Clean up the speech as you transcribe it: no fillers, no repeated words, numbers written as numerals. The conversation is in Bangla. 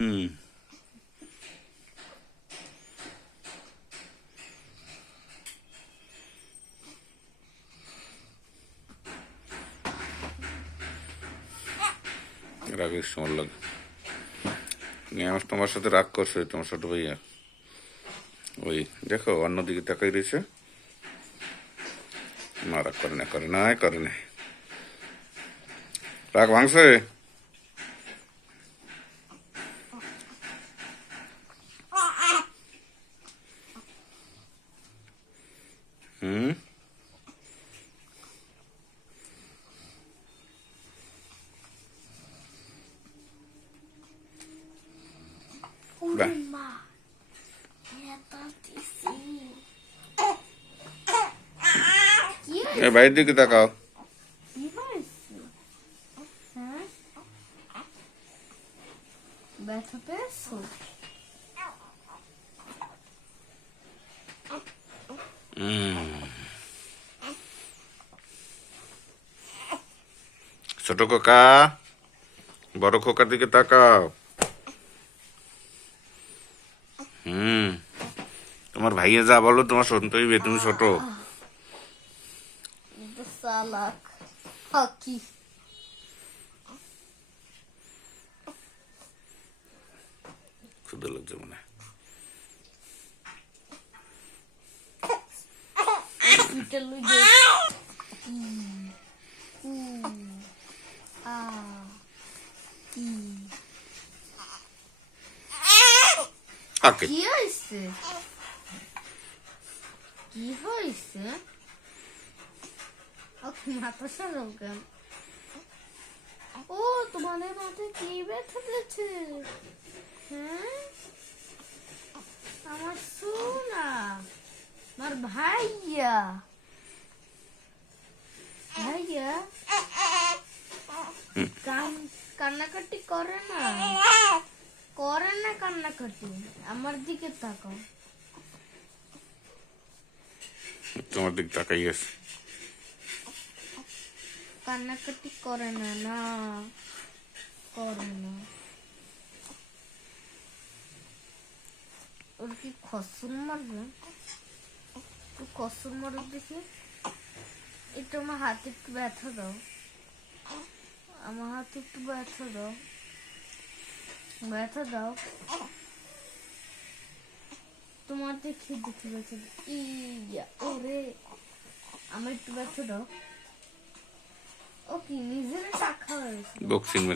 হুম রাগের সময় লাগে আমার তোমার সাথে রাগ করছে তোমার ছোট ভাইয়া। ওই দেখো অন্যদিকে তাকাই রয়েছে। না রাগ করে না, করে নাই, করে নাই, রাগ ভাঙছে। হুম বাইরের দিকে তাকাও। ব্যথা পেয়েছো? ছোট খোকা, বড় খোকার দিকে তাকাও। তোমার ভাইয়া যা বলো তোমার শুনতে হইবে, তুমি ছোট। চালাক হকি। ক্ষুদে লাগছে মনে হয়। কি হয়েছে? কি হয়েছে? মাথা সারাও কেন? ও তোমাদের মাথায় কি ব্যথা দিয়েছে? হ্যাঁ, আমার সোনা, আমার ভাইয়া, ভাইয়া কান্নাকাটি করে না, করে না কান্নাকাটি। আমার দিকে তাকাও। তোমার দিক তাকাই গেছে। কান্নাকাটি করে না, না করে না। ওর কি খসুন মারবে? খসুন মারুক দেখি। একটু আমার হাতে একটু ব্যথা দাও, আমার হাতে একটু ব্যথা দাও, ব্যথা দাও। তোমার দেখি দেখি ব্যথা দাও। ইয়া ওরে, আমার একটু ব্যথা দাও। ও কি নিজের টাকা হয়েছে? Boxing match